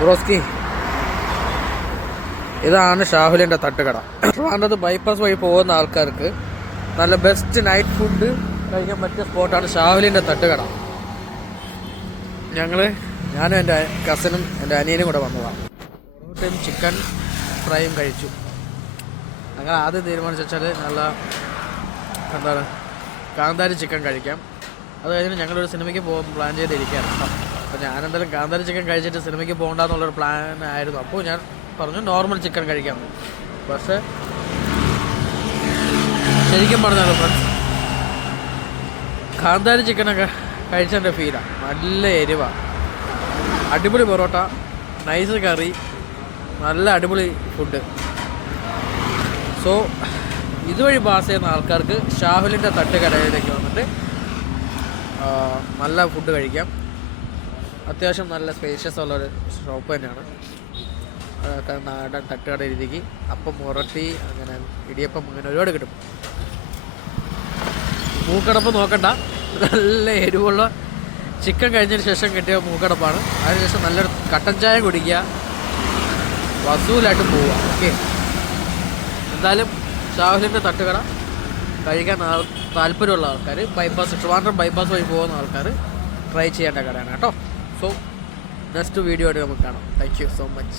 ബ്രോസ്കി, ഇതാണ് ഷാഹുലിൻ്റെ തട്ടുകട. ട്രിവാൻഡ്രത്ത് ബൈപ്പാസ് വഴി പോകുന്ന ആൾക്കാർക്ക് നല്ല ബെസ്റ്റ് നൈറ്റ് ഫുഡ് കഴിക്കാൻ പറ്റിയ സ്പോട്ടാണ് ഷാഹുലിൻ്റെ തട്ടുകട. ഞാനും എൻ്റെ കസിനും എൻ്റെ അനിയനും കൂടെ വന്നതാണ്. പൊറോട്ടയും ചിക്കൻ ഫ്രൈയും കഴിച്ചു. അങ്ങനെ ആദ്യം തീരുമാനിച്ചു വെച്ചാൽ നല്ല കാന്താരി ചിക്കൻ കഴിക്കാം. അത് കഴിഞ്ഞിട്ട് ഞങ്ങളൊരു സിനിമയ്ക്ക് പോകാൻ പ്ലാൻ ചെയ്തിരിക്കുകയാണ് കേട്ടോ. അപ്പോൾ ഞാനെന്തായാലും കാന്താരി ചിക്കൻ കഴിച്ചിട്ട് സിനിമയ്ക്ക് പോകണ്ടെന്നുള്ളൊരു പ്ലാൻ ആയിരുന്നു. അപ്പോൾ ഞാൻ പറഞ്ഞു നോർമൽ ചിക്കൻ കഴിക്കാം. പക്ഷേ ശരിക്കും പറഞ്ഞാലോ ഫ്രണ്ട്സ്, കാന്താരി ചിക്കനൊക്കെ കഴിച്ചതിൻ്റെ ഫീലാണ്. നല്ല എരിവാണ്, അടിപൊളി പൊറോട്ട, നൈസ് കറി, നല്ല അടിപൊളി ഫുഡ്. സോ ഇതുവഴി പാസ് ചെയ്യുന്ന ആൾക്കാർക്ക് ഷാഹുലിൻ്റെ തട്ടുകടയിലേക്ക് വന്നിട്ട് നല്ല ഫുഡ് കഴിക്കാം. അത്യാവശ്യം നല്ല സ്പേഷ്യസ് ഉള്ളൊരു ഷോപ്പ് തന്നെയാണ്. നാടൻ തട്ടുകട രീതിക്ക് അപ്പം, മുറട്ടി, അങ്ങനെ ഇടിയപ്പം, അങ്ങനെ ഒരുപാട് കിട്ടും. മൂക്കടപ്പ് നോക്കണ്ട, നല്ല എരിവുള്ള ചിക്കൻ കഴിഞ്ഞതിന് ശേഷം കിട്ടിയ മൂക്കടപ്പാണ്. അതിനുശേഷം നല്ലൊരു കട്ടൻ ചായ കുടിക്കുക, വസൂലായിട്ട് പോവുക. ഓക്കെ, എന്തായാലും ഷാഹുലിൻ്റെ തട്ടുകട കഴിക്കാൻ താല്പര്യമുള്ള ആൾക്കാർ ട്രിവാൻഡ്രം ബൈപ്പാസ് വഴി പോകുന്ന ആൾക്കാർ ട്രൈ ചെയ്യേണ്ട കടയാണ് കേട്ടോ. സോ നെക്സ്റ്റ് വീഡിയോ ആയിട്ട് നമുക്ക് കാണാം. Thank you so much.